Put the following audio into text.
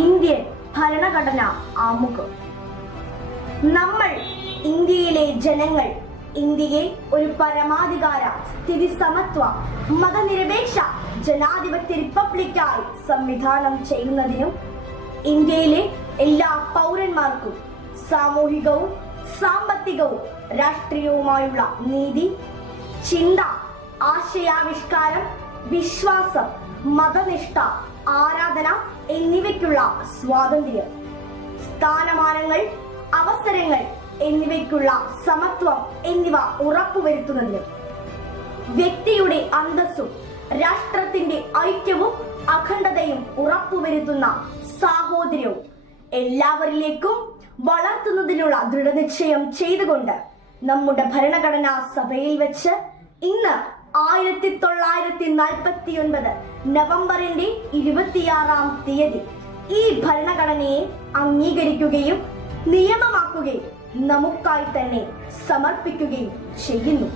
Indian ഭരണഘടന ആമുഖം. നമ്മൾ ഇന്ത്യയിലെ ജനങ്ങൾ ഇന്ത്യയെ ഒരു പരമാധികാര സ്ഥിതി സമത്വ മതനിരപേക്ഷ ജനാധിപത്യ റിപ്പബ്ലിക്കായി സംവിധാനം ചെയ്യുന്നതിനും ഇന്ത്യയിലെ എല്ലാ പൗരന്മാർക്കും സാമൂഹികവും സാമ്പത്തികവും രാഷ്ട്രീയവുമായുള്ള നീതി ചിന്ത ആശയാവിഷ്കാരം വിശ്വാസം മതനിഷ്ഠ ആരാധന എന്നിവയ്ക്കുള്ള സ്വാതന്ത്ര്യം. സ്ഥാനമാനങ്ങൾ അവസരങ്ങൾ എന്നിവയ്ക്കുള്ള സമത്വം എന്നിവ ഉറപ്പുവരുത്തുന്നതിന് വ്യക്തിയുടെ അന്തസ്സും രാഷ്ട്രത്തിന്റെ ഐക്യവും അഖണ്ഡതയും ഉറപ്പുവരുത്തുന്ന സാഹോദര്യവും എല്ലാവരിലേക്കും വളർത്തുന്നതിനുള്ള ദൃഢനിശ്ചയം ചെയ്തുകൊണ്ട് നമ്മുടെ ഭരണഘടനാ സഭയിൽ വെച്ച് ഇന്ന് ആയിരത്തി തൊള്ളായിരത്തി നാൽപ്പത്തി ഒൻപത് നവംബറിന്റെ ഇരുപത്തിയാറാം തീയതി ഈ ഭരണഘടനയെ അംഗീകരിക്കുകയും നിയമമാക്കുകയും നമുക്കായി തന്നെ സമർപ്പിക്കുകയും ചെയ്യുന്നു.